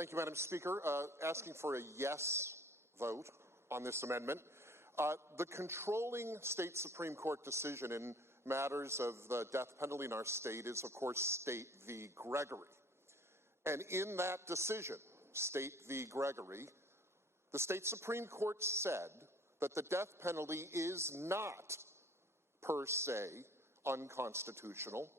Thank you, Madam Speaker. Asking for a yes vote on this amendment. The controlling state Supreme Court decision in matters of the death penalty in our state is, of course, State v. Gregory. And in that decision, State v. Gregory, the state Supreme Court said that the death penalty is not per se unconstitutional,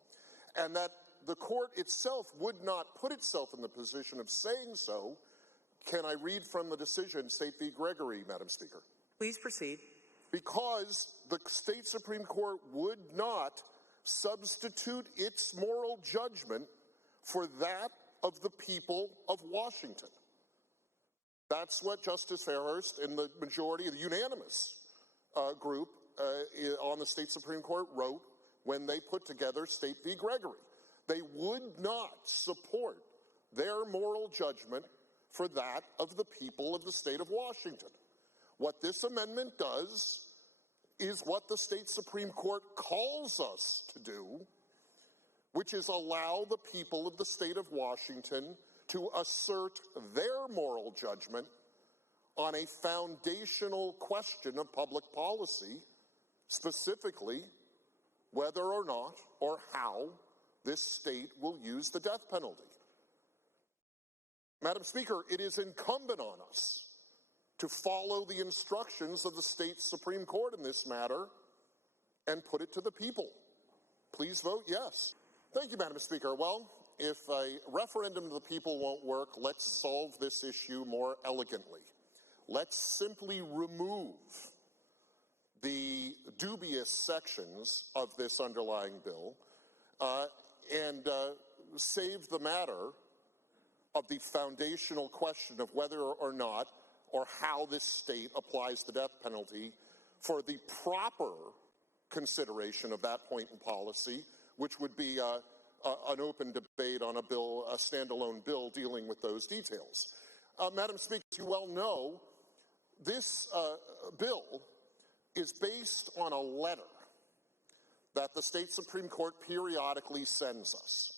and that the court itself would not put itself in the position of saying so. Can I read from the decision, State v. Gregory, Madam Speaker? Please proceed. Because the state Supreme Court would not substitute its moral judgment for that of the people of Washington. That's what Justice Fairhurst and the majority, the unanimous group on the state Supreme Court wrote when they put together State v. Gregory. They would not support their moral judgment for that of the people of the state of Washington. What this amendment does is what the state Supreme Court calls us to do, which is allow the people of the state of Washington to assert their moral judgment on a foundational question of public policy, specifically whether or not or how this state will use the death penalty. Madam Speaker, it is incumbent on us to follow the instructions of the state Supreme Court in this matter and put it to the people. Please vote yes. Thank you, Madam Speaker. Well, if a referendum to the people won't work, let's solve this issue more elegantly. Let's simply remove the dubious sections of this underlying bill and save the matter of the foundational question of whether or not or how this state applies the death penalty for the proper consideration of that point in policy, which would be an open debate on a bill, a standalone bill dealing with those details. Madam Speaker, as you well know, this bill is based on a letter that the state Supreme Court periodically sends us,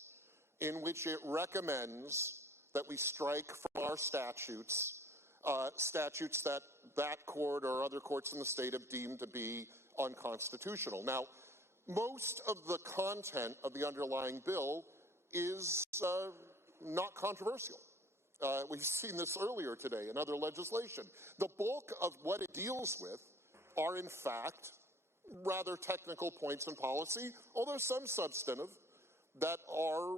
in which it recommends that we strike from our statutes statutes that that court or other courts in the state have deemed to be unconstitutional. Now, most of the content of the underlying bill is not controversial. We've seen this earlier today in other legislation. The bulk of what it deals with are, in fact, rather technical points in policy, although some substantive that are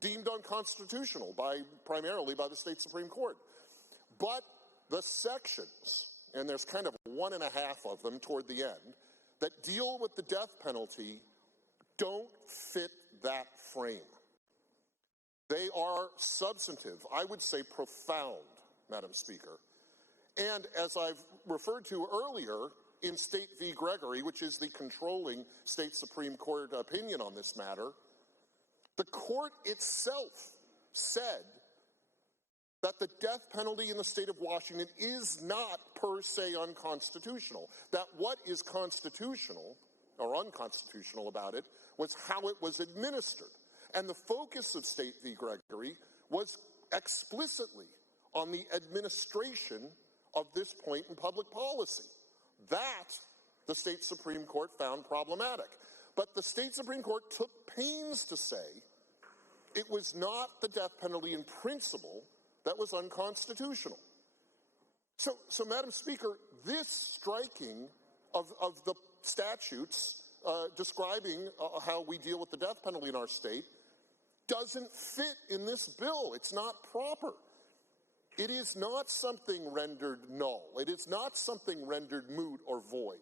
deemed unconstitutional primarily by the state Supreme Court. But the sections, and there's kind of 1.5 of them toward the end, that deal with the death penalty don't fit that frame. They are substantive, I would say profound, Madam Speaker. And as I've referred to earlier, in State v. Gregory, which is the controlling state Supreme Court opinion on this matter, the court itself said that the death penalty in the state of Washington is not per se unconstitutional. That what is constitutional or unconstitutional about it was how it was administered. And the focus of State v. Gregory was explicitly on the administration of this point in public policy. That the state Supreme Court found problematic. But the state Supreme Court took pains to say it was not the death penalty in principle that was unconstitutional. So Madam Speaker, this striking of the statutes describing how we deal with the death penalty in our state doesn't fit in this bill. It's not proper. It is not something rendered null. It is not something rendered moot or void.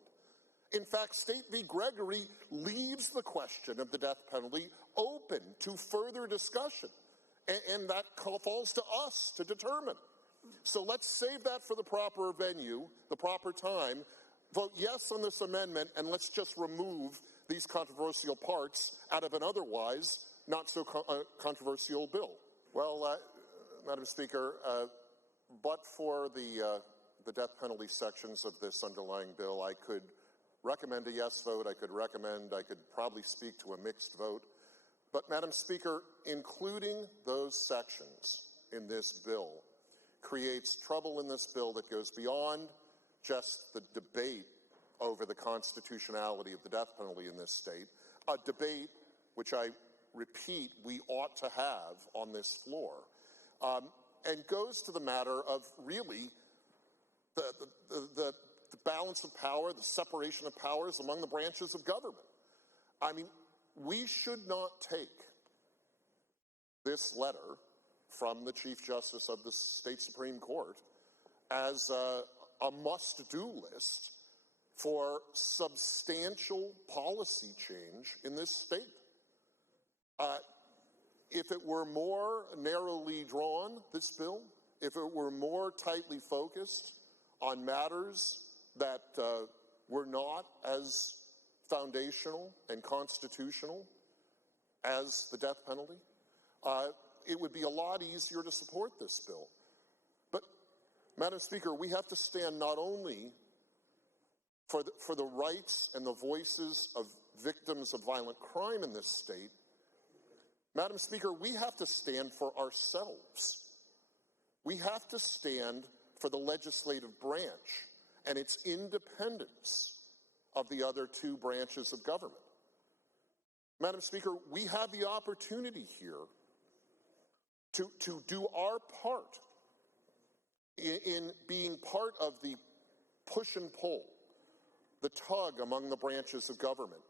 In fact, State v. Gregory leaves the question of the death penalty open to further discussion. And that falls to us to determine. So let's save that for the proper venue, the proper time. Vote yes on this amendment, and let's just remove these controversial parts out of an otherwise not so controversial bill. Well, Madam Speaker, but for the death penalty sections of this underlying bill, I could recommend a yes vote. I could probably speak to a mixed vote. But, Madam Speaker, including those sections in this bill creates trouble in this bill that goes beyond just the debate over the constitutionality of the death penalty in this state, a debate which I repeat we ought to have on this floor, and goes to the matter of really the balance of power, the separation of powers among the branches of government. I mean, we should not take this letter from the Chief Justice of the State Supreme Court as a must-do list for substantial policy change in this state. If it were more narrowly drawn, this bill, if it were more tightly focused on matters that were not as foundational and constitutional as the death penalty, it would be a lot easier to support this bill. But, Madam Speaker, we have to stand not only for the rights and the voices of victims of violent crime in this state, Madam Speaker, we have to stand for ourselves. We have to stand for the legislative branch and its independence of the other two branches of government. Madam Speaker, we have the opportunity here to do our part in being part of the push and pull, the tug among the branches of government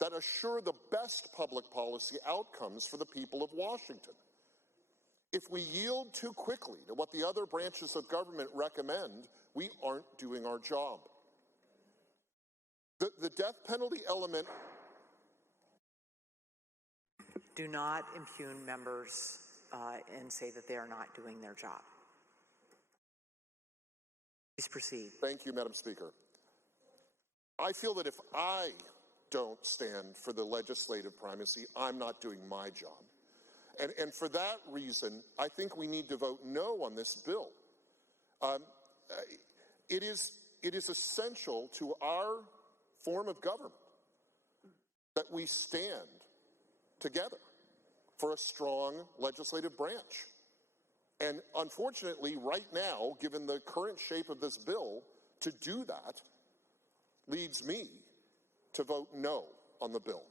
that assure the best public policy outcomes for the people of Washington. If we yield too quickly to what the other branches of government recommend, we aren't doing our job. The death penalty element... Do not impugn members and say that they are not doing their job. Please proceed. Thank you, Madam Speaker. I feel that if I don't stand for the legislative primacy, I'm not doing my job. And for that reason, I think we need to vote no on this bill. It is essential to our form of government that we stand together for a strong legislative branch. And unfortunately, right now, given the current shape of this bill, to do that leads me to vote no on the bill.